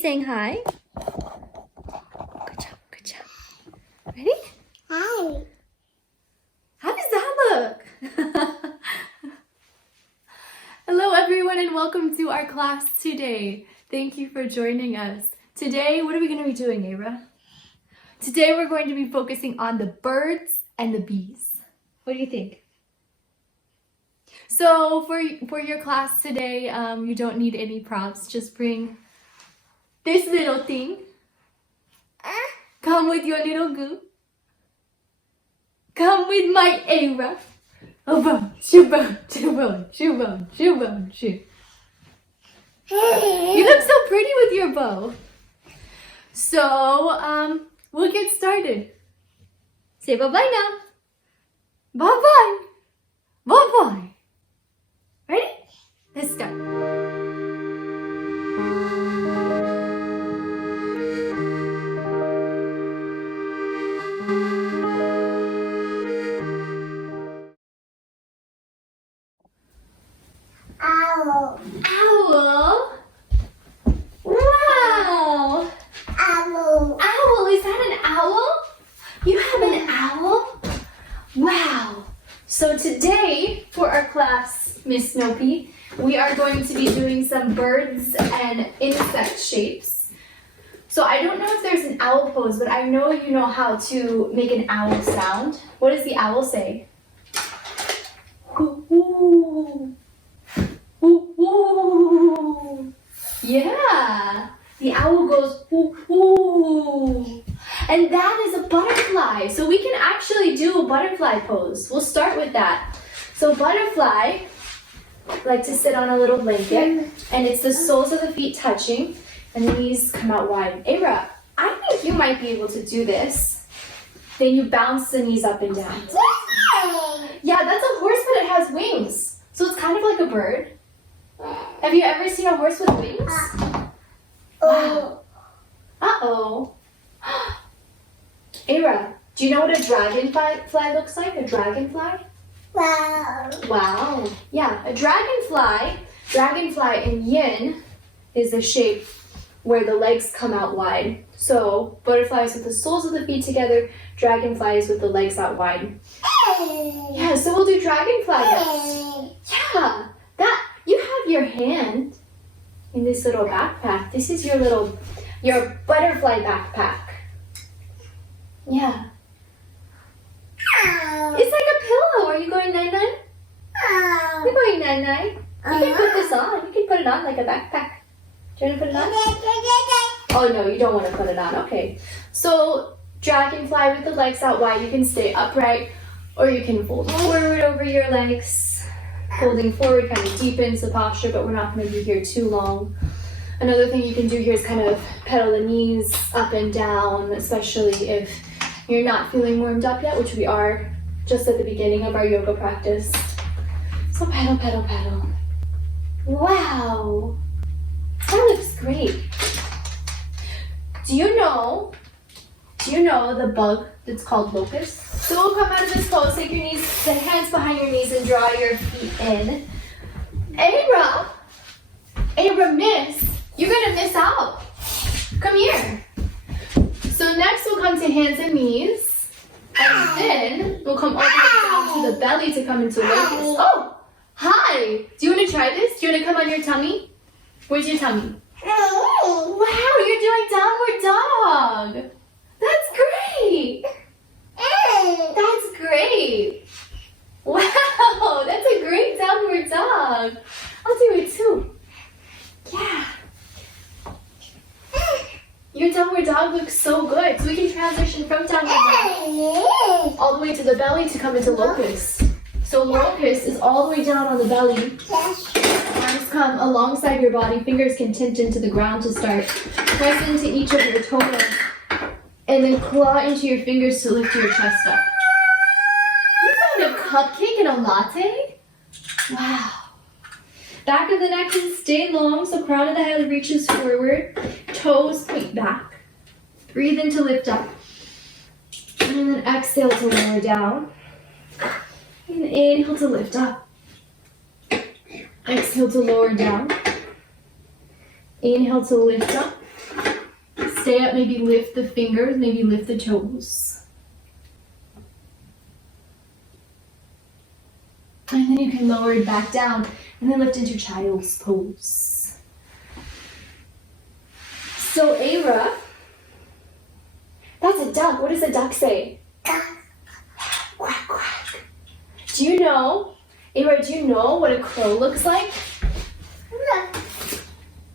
saying hi? Good job, good job. Ready? Hi. How does that look? Hello everyone and welcome to our class today. Thank you for joining us. Today, what are we going to be doing, Ava? Today we're going to be focusing on the birds and the bees. What do you think? So for your class today, you don't need any props. Just bring this little thing. Come with your little goo. Come with my Ava. Oh, boom, shoo, boom, shoo, boom, shoo, boom, shoo, boom, shoo. You look so pretty with your bow. So, we'll get started. Say bye-bye now. Bye-bye. Bye-bye. Ready? Let's start. Owl. Owl. Wow. Owl. Owl, is that an owl? You have an owl? Wow. So today, for our class, Miss Snowpea, we are going to be doing some birds and insect shapes. So I don't know if there's an owl pose, but I know you know how to make an owl sound. What does the owl say? Ooh, ooh. Ooh, ooh. Yeah. The owl goes ooh, ooh. And that is a butterfly. So we can actually do a butterfly pose. We'll start with that. So butterfly like to sit on a little blanket, and it's the soles of the feet touching, and the knees come out wide. Ara, I think you might be able to do this. Then you bounce the knees up and down. Yeah, that's a horse, but it has wings. So it's kind of like a bird. Have you ever seen a horse with wings? Wow. Uh-oh. Ara, do you know what a dragonfly looks like? A dragonfly? Wow. Wow. Yeah, a dragonfly in yin is the shape where the legs come out wide. So butterflies with the soles of the feet together, dragonflies with the legs out wide. Yeah, so we'll do dragonfly next. Yeah, you have your hand in this little backpack. This is your butterfly backpack. Yeah. It's like a pillow. Are you going night-night? You're going night-night. You can put this on. You can put it on like a backpack. Do you want to put it on? Oh, no, you don't want to put it on. Okay. So, dragonfly with the legs out wide. You can stay upright, or you can fold forward over your legs. Folding forward kind of deepens the posture, but we're not going to be here too long. Another thing you can do here is kind of pedal the knees up and down, especially if you're not feeling warmed up yet, which we are just at the beginning of our yoga practice. So pedal, pedal, pedal. Wow, that looks great. Do you know the bug that's called locust? So we'll come out of this pose, take your knees, the hands behind your knees and draw your feet in. Abra, miss, you're gonna miss out. Come here. So next we'll come to hands and knees, and then we'll come all the way down to the belly to come into locust. Oh, hi. Do you want to try this? Do you want to come on your tummy? Where's your tummy? Wow, you're doing downward dog. That's great. That's great. Wow, that's a great downward dog. I'll do it too. Yeah. Your downward dog looks so good. So we can transition from downward dog all the way to the belly to come into locust. So locust is all the way down on the belly. Arms come alongside your body. Fingers can tint into the ground to start. Press into each of your toes. And then claw into your fingers to lift your chest up. You found a cupcake and a latte? Wow. Back of the neck can stay long, so crown of the head reaches forward. Toes point back. Breathe in to lift up. And then exhale to lower down. And inhale to lift up. Exhale to lower down. Inhale to lift up. stay up, maybe lift the fingers, maybe lift the toes. And then you can lower it back down and then lift into child's pose. So Ara, that's a duck. What does a duck say? Quack, quack. Do you know, Ara, do you know what a crow looks like?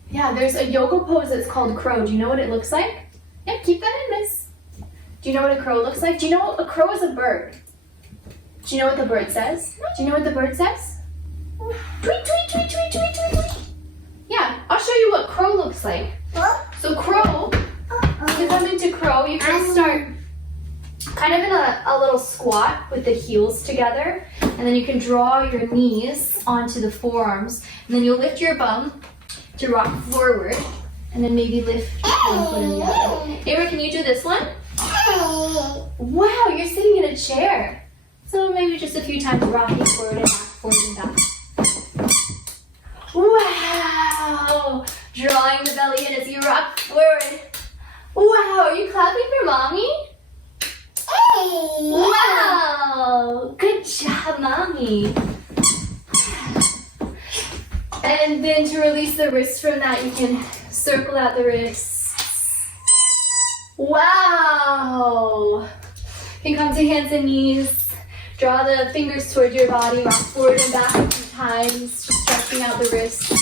Yeah, there's a yoga pose that's called crow. Do you know what it looks like? Yeah, keep that in, miss. Do you know what a crow looks like? Do you know a crow is a bird? Do you know what the bird says? Do you know what the bird says? Tweet, tweet, tweet, tweet, tweet, tweet, tweet. Yeah, I'll show you what crow looks like. So crow, to come into crow, you can start kind of in a little squat with the heels together. And then you can draw your knees onto the forearms. And then you'll lift your bum to rock forward, and then maybe lift one foot in the other. Ava, can you do this one? Wow, you're sitting in a chair. So maybe just a few times rocking forward and back, forward and back. Wow! Drawing the belly in as you rock forward. Wow, are you clapping for mommy? Wow! Good job, mommy. And then to release the wrists from that, you can circle out the wrists. Wow! You can come to hands and knees. Draw the fingers toward your body. Rock forward and back a few times, stretching out the wrists.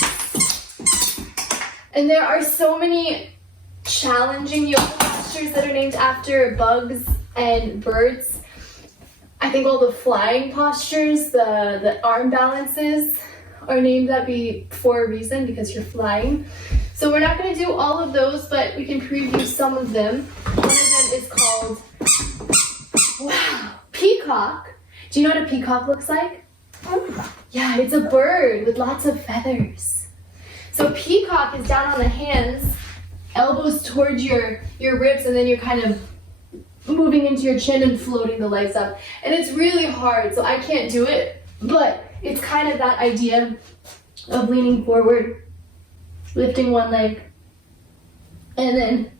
And there are so many challenging yoga postures that are named after bugs and birds. I think all the flying postures, the arm balances, are named that for a reason, because you're flying. So we're not going to do all of those, but we can preview some of them. One of them is called, wow, peacock. Do you know what a peacock looks like? Yeah, it's a bird with lots of feathers. So peacock is down on the hands, elbows towards your ribs, and then you're kind of moving into your chin and floating the legs up. And it's really hard, so I can't do it, but it's kind of that idea of leaning forward, lifting one leg, and then,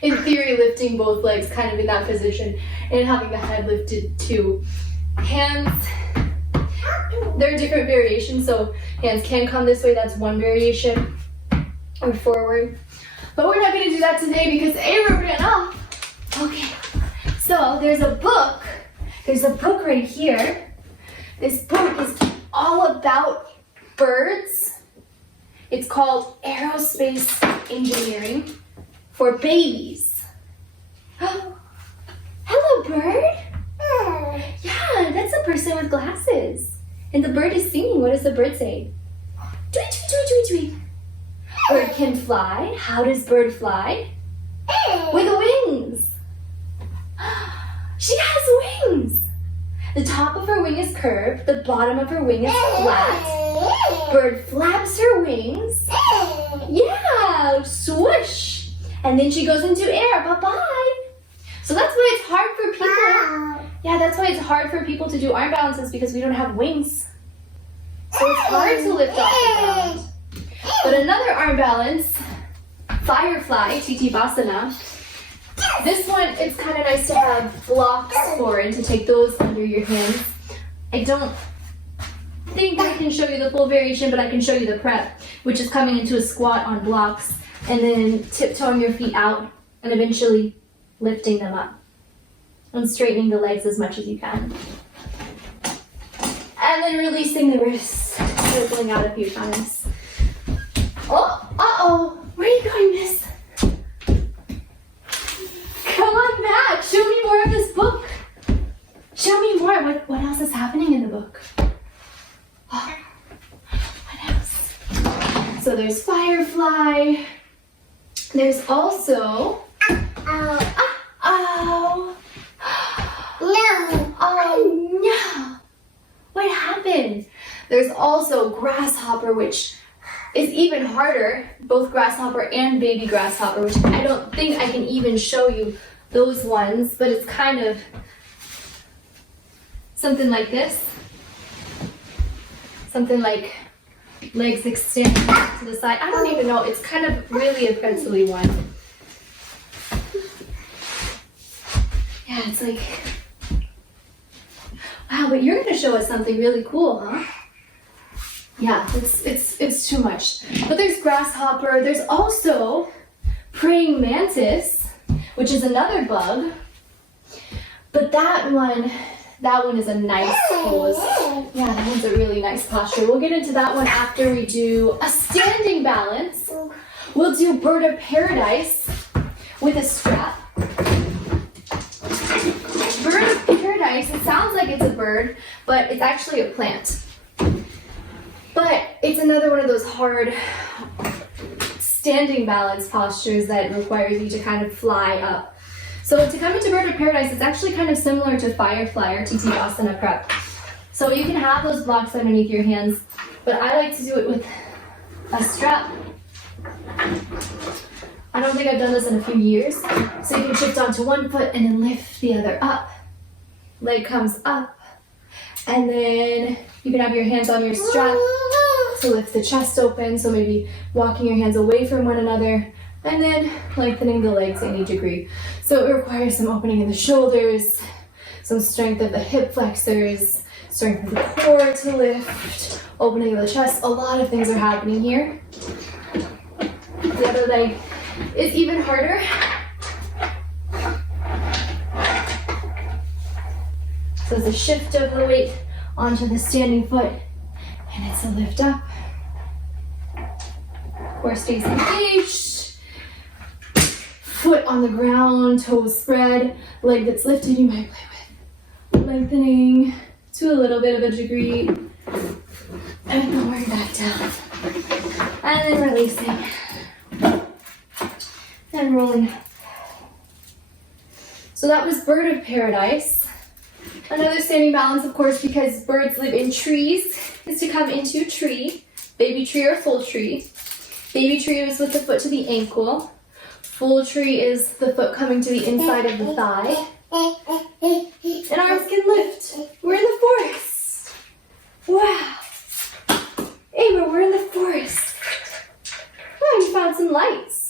in theory, lifting both legs kind of in that position, and having the head lifted too. Hands, there are different variations, so hands can come this way, that's one variation, or forward. But we're not going to do that today because Ava ran off. Okay, so there's a book right here. This book is all about birds. It's called Aerospace Engineering for Babies. Hello, bird. Yeah, that's a person with glasses. And the bird is singing. What does the bird say? Tweet, tweet, tweet, tweet, tweet. Bird can fly. How does bird fly? With wings. She has wings. The top of her wing is curved. The bottom of her wing is flat. Bird flaps her wings. Yeah, swoosh. And then she goes into air. Bye-bye. So that's why it's hard for people. Yeah, that's why it's hard for people to do arm balances, because we don't have wings. So it's hard to lift off the ground. But another arm balance, Firefly, Titivasana. This one, it's kind of nice to have blocks for and to take those under your hands. I don't think I can show you the full variation, but I can show you the prep, which is coming into a squat on blocks and then tiptoeing your feet out and eventually lifting them up and straightening the legs as much as you can. And then releasing the wrists, circling out a few times. Oh, uh-oh, where are you going, miss? Come on back, show me more of this book. Show me more, what else is happening in the book? Oh, what else? So there's Firefly. There's also, oh, No. oh no, what happened? There's also Grasshopper, which is even harder, both Grasshopper and Baby Grasshopper, which I don't think I can even show you those ones, but it's kind of something like this. Something like legs extend to the side. I don't even know, it's kind of really a pencil-y one. Yeah, it's like, wow, but you're gonna show us something really cool, huh? Yeah, it's too much. But there's grasshopper, there's also praying mantis, which is another bug. But that one is a nice pose. Yeah, that one's a really nice posture. We'll get into that one after we do a standing balance. We'll do bird of paradise with a strap. Bird of paradise, it sounds like it's a bird, but it's actually a plant. But it's another one of those hard standing balance postures that requires you to kind of fly up. So to come into bird of paradise, it's actually kind of similar to firefly or TT asana prep. So you can have those blocks underneath your hands, but I like to do it with a strap. I don't think I've done this in a few years. So you can shift onto one foot and then lift the other up. Leg comes up. And then you can have your hands on your strap to lift the chest open. So maybe walking your hands away from one another and then lengthening the legs any degree. So it requires some opening in the shoulders, some strength of the hip flexors, strength of the core to lift, opening of the chest. A lot of things are happening here. The other leg is even harder. So it's a shift of the weight onto the standing foot, and it's a lift up. Core stays engaged. Foot on the ground, toes spread, leg that's lifted, you might play with lengthening to a little bit of a degree, and lowering back down. And then releasing. And rolling up. So that was bird of paradise. Another standing balance, of course, because birds live in trees, is to come into tree, baby tree or full tree. Baby tree is with the foot to the ankle. Full tree is the foot coming to the inside of the thigh. And arms can lift. We're in the forest. Wow. Ava, we're in the forest. Oh, you found some lights.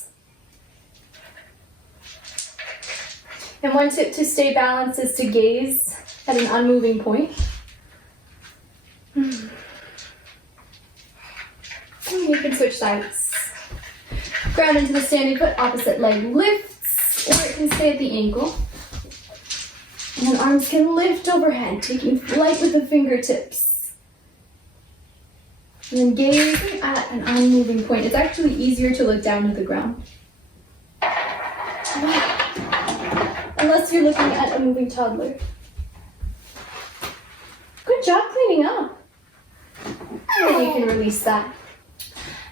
And one tip to stay balanced is to gaze at an unmoving point. And you can switch sides. Ground into the standing foot, opposite leg lifts, or it can stay at the ankle. And then arms can lift overhead, taking flight with the fingertips. And then gazing at an unmoving point. It's actually easier to look down to the ground. Unless you're looking at a moving toddler. Good job cleaning up. And you can release that.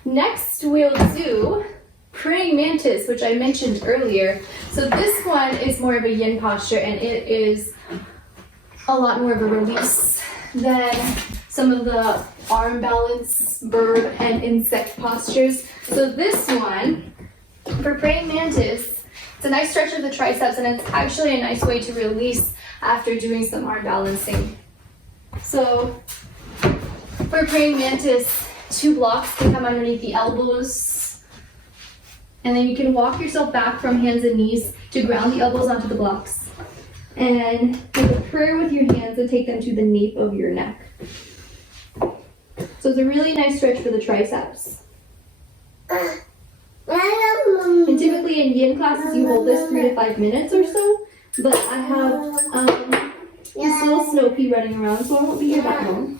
Next, we'll do praying mantis, which I mentioned earlier. So this one is more of a yin posture, and it is a lot more of a release than some of the arm balance, bird, and insect postures. So this one, for praying mantis, it's a nice stretch of the triceps, and it's actually a nice way to release after doing some arm balancing. So for praying mantis, 2 blocks can come underneath the elbows, and then you can walk yourself back from hands and knees to ground the elbows onto the blocks, and make a prayer with your hands and take them to the nape of your neck. So it's a really nice stretch for the triceps. And typically in yin classes you hold this 3 to 5 minutes or so, but I have this little snowpea running around, so I won't be here that long.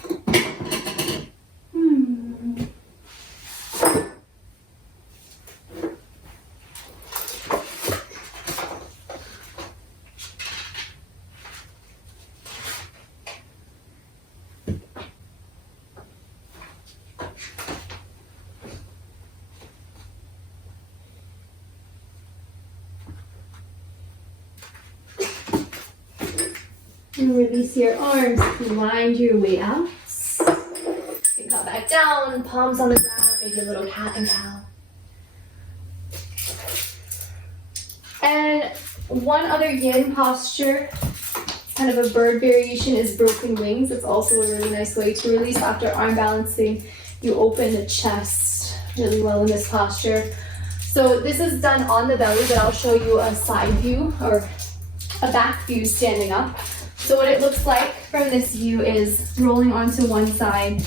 And release your arms, wind your way out. You can come back down, palms on the ground, maybe a little cat and cow. And one other yin posture, kind of a bird variation, is broken wings. It's also a really nice way to release after arm balancing. You open the chest really well in this posture. So this is done on the belly, but I'll show you a side view or a back view standing up. So what it looks like from this view is rolling onto one side.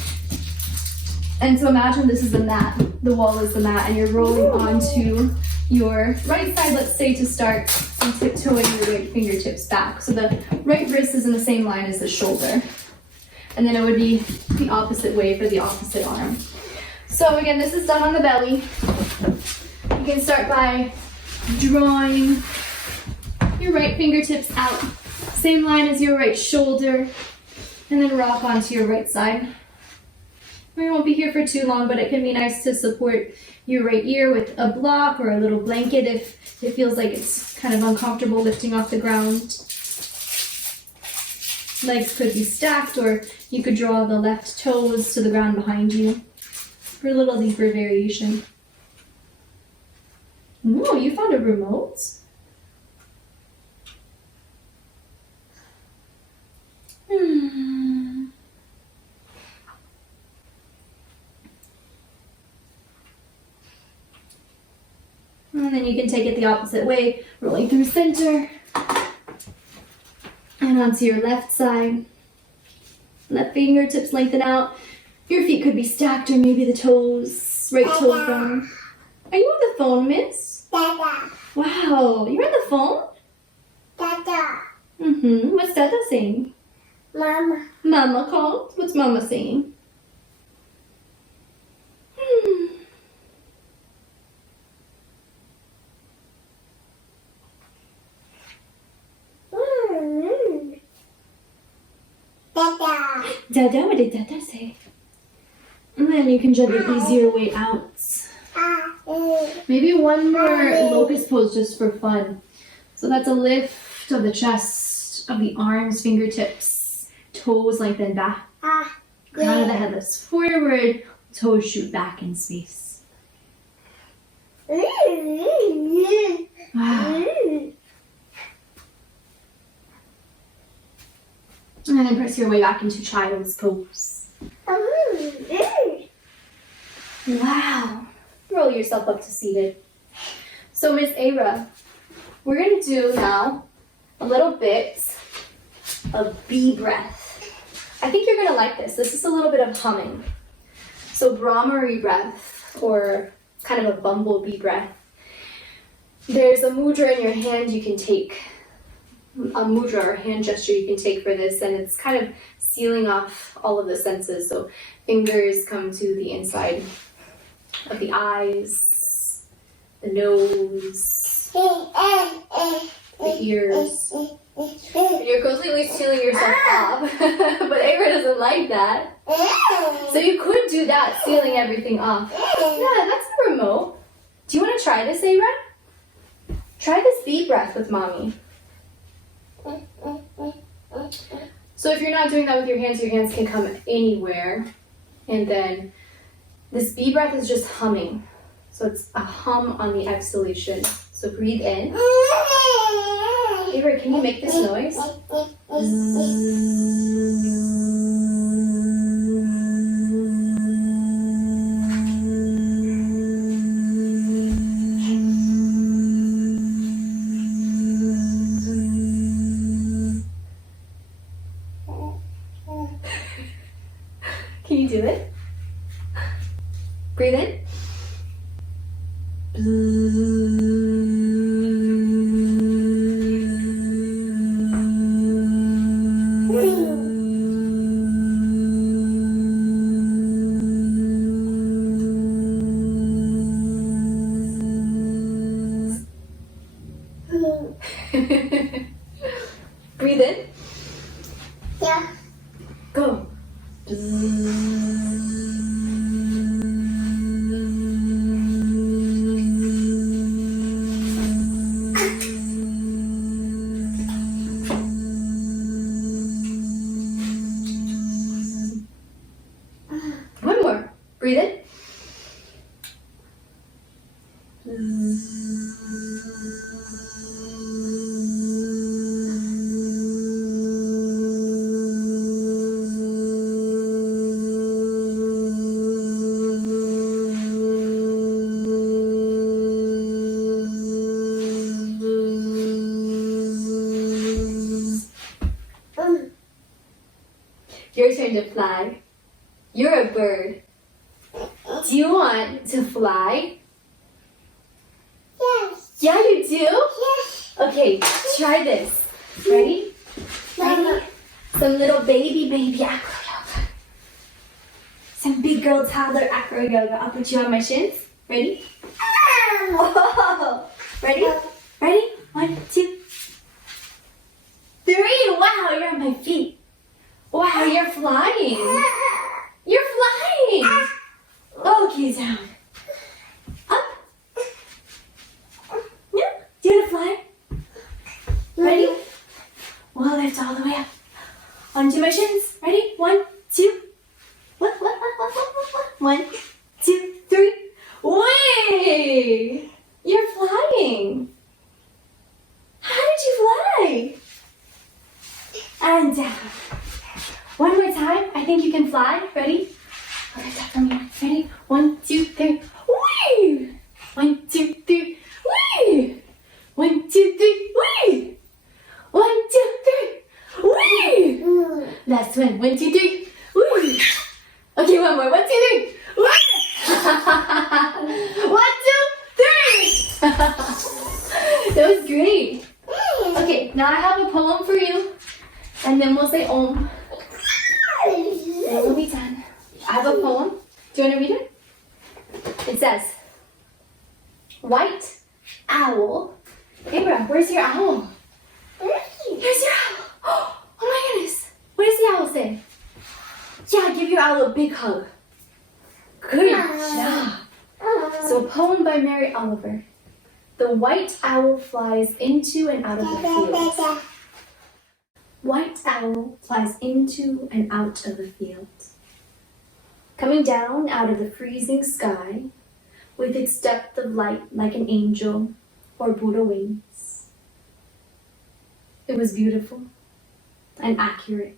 And so imagine this is the mat, the wall is the mat, and you're rolling onto your right side, let's say, to start, and tiptoeing your right fingertips back. So the right wrist is in the same line as the shoulder. And then it would be the opposite way for the opposite arm. So again, this is done on the belly. You can start by drawing your right fingertips out, same line as your right shoulder, and then rock onto your right side. We won't be here for too long, but it can be nice to support your right ear with a block or a little blanket if it feels like it's kind of uncomfortable lifting off the ground. Legs could be stacked, or you could draw the left toes to the ground behind you for a little deeper variation. No, you found a remote? And then you can take it the opposite way, rolling through center and onto your left side. Left fingertips lengthen out. Your feet could be stacked, or maybe the toes, right toe bone. Are you on the phone, miss? Dada. Wow, you're on the phone? Dada. What's Dada saying? Mama. Mama called? What's Mama saying? Dada. Dada, what did Dada say? And then you can gently ease your way out. Maybe one more locust pose just for fun. So that's a lift of the chest, of the arms, fingertips, toes lengthen back. Crown of the head lifts forward, toes shoot back in space. Wow. And then press your way back into child's pose. Wow. Roll yourself up to seated. So Miss Ara, we're going to do now a little bit of bee breath. I think you're going to like this. This is a little bit of humming. So Brahmari breath, or kind of a bumblebee breath. There's a mudra in your hand you can take, a mudra or hand gesture you can take for this, and it's kind of sealing off all of the senses. So fingers come to the inside of the eyes, the nose, the ears. You're completely sealing yourself off, but Ava doesn't like that. So you could do that, sealing everything off. Yeah, that's a remote. Do you want to try this, Ava? Try this bee breath with mommy. So if you're not doing that with your hands can come anywhere. And then this bee breath is just humming. So it's a hum on the exhalation. So breathe in. Avery, can you make this noise? Can you do it? Breathe in. Breathe in. Yeah. Go. One more. Breathe in. Your turn to fly. You're a bird. Do you want to fly? Yes. Yeah, you do? Yes. Okay, try this. Ready? Mama. Ready? Some little baby acro yoga. Some big girl toddler acro yoga. I'll put you on my shins. Ready? Whoa. Ready? Ready? 1, 2, 3. Wow, you're on my feet. Wow, you're flying. You're flying. Okay, down. Up. Yeah. Do you want to fly? Ready? We'll lift all the way up. Onto my shins. Ready? 1, 2. 1, 2, 3. Way! You're flying. How did you fly? And down. One more time. I think you can fly. Ready? Okay, stop from here. Ready? 1, 2, 3. Whee! 1, 2, 3. Whee! 1, 2, 3. Whee! 1, 2, 3. Whee! Last one. 1, 2, 3. Whee! Okay, one more. 1, 2, 3. Whee! 1, 2, 3. That was great. Okay, now I have a poem for you, and then we'll say Om. And we'll be done. I have a poem. Do you want to read it? It says, White owl. Abra, where's your owl? Here's your owl. Oh my goodness. What does the owl say? Yeah, give your owl a big hug. Good job. So a poem by Mary Oliver. The white owl flies into and out of the field. White owl flies into and out of the field, coming down out of the freezing sky with its depth of light like an angel or Buddha wings. It was beautiful and accurate,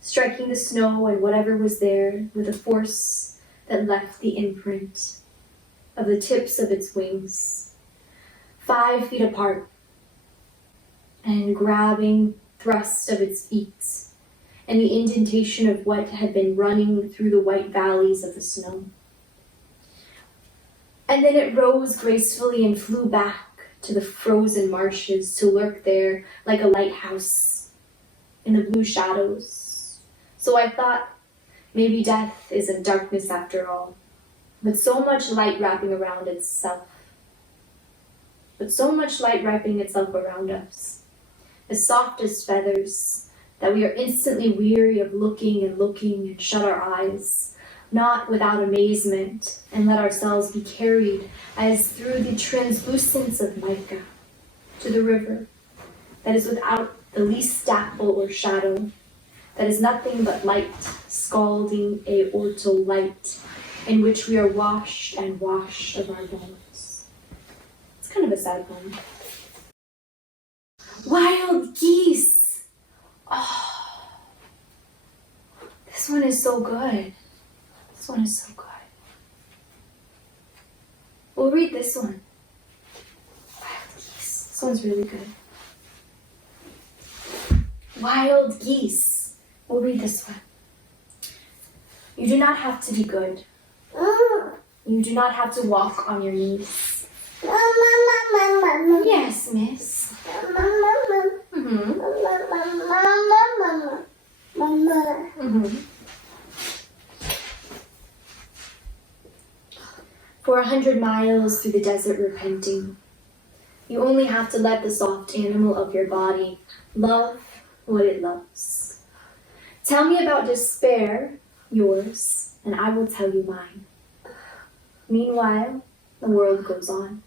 striking the snow and whatever was there with a force that left the imprint of the tips of its wings, 5 feet apart, and grabbing thrust of its feet, and the indentation of what had been running through the white valleys of the snow. And then it rose gracefully and flew back to the frozen marshes to lurk there like a lighthouse in the blue shadows. So I thought, maybe death isn't darkness after all, but so much light wrapping around itself. But so much light wrapping itself around us, as soft as feathers, that we are instantly weary of looking and shut our eyes, not without amazement, and let ourselves be carried as through the translucence of mica to the river that is without the least dapple or shadow, that is nothing but light, scalding aortal light, in which we are washed and washed of our bones. It's kind of a sad poem. Wild geese. Oh, this one is so good. This one is so good. We'll read this one. Wild geese. This one's really good. Wild geese. We'll read this one. You do not have to be good. You do not have to walk on your knees. Yes, miss. Mm-hmm. Mm-hmm. For 100 miles through the desert repenting, you only have to let the soft animal of your body love what it loves. Tell me about despair, yours, and I will tell you mine. Meanwhile, the world goes on.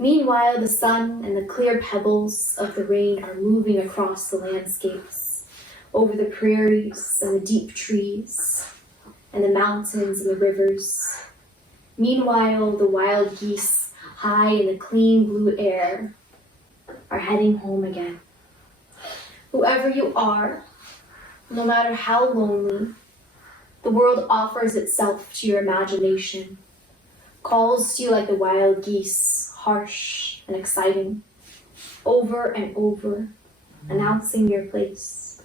Meanwhile, the sun and the clear pebbles of the rain are moving across the landscapes, over the prairies and the deep trees, and the mountains and the rivers. Meanwhile, the wild geese, high in the clean blue air, are heading home again. Whoever you are, no matter how lonely, the world offers itself to your imagination, calls to you like the wild geese, harsh and exciting, over and over, announcing your place.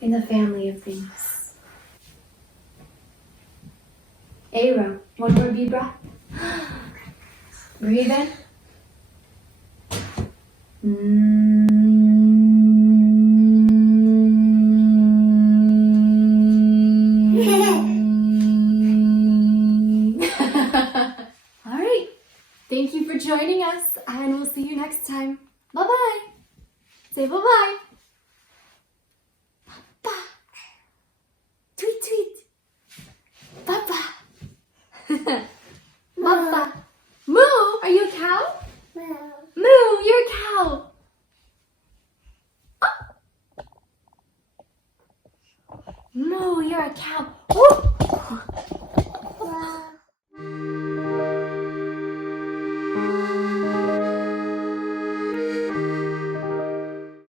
in the family of things. A row. One more deep breath. Breathe in. All right. Thank you for joining us, and we'll see you next time. Bye-bye. Say bye-bye.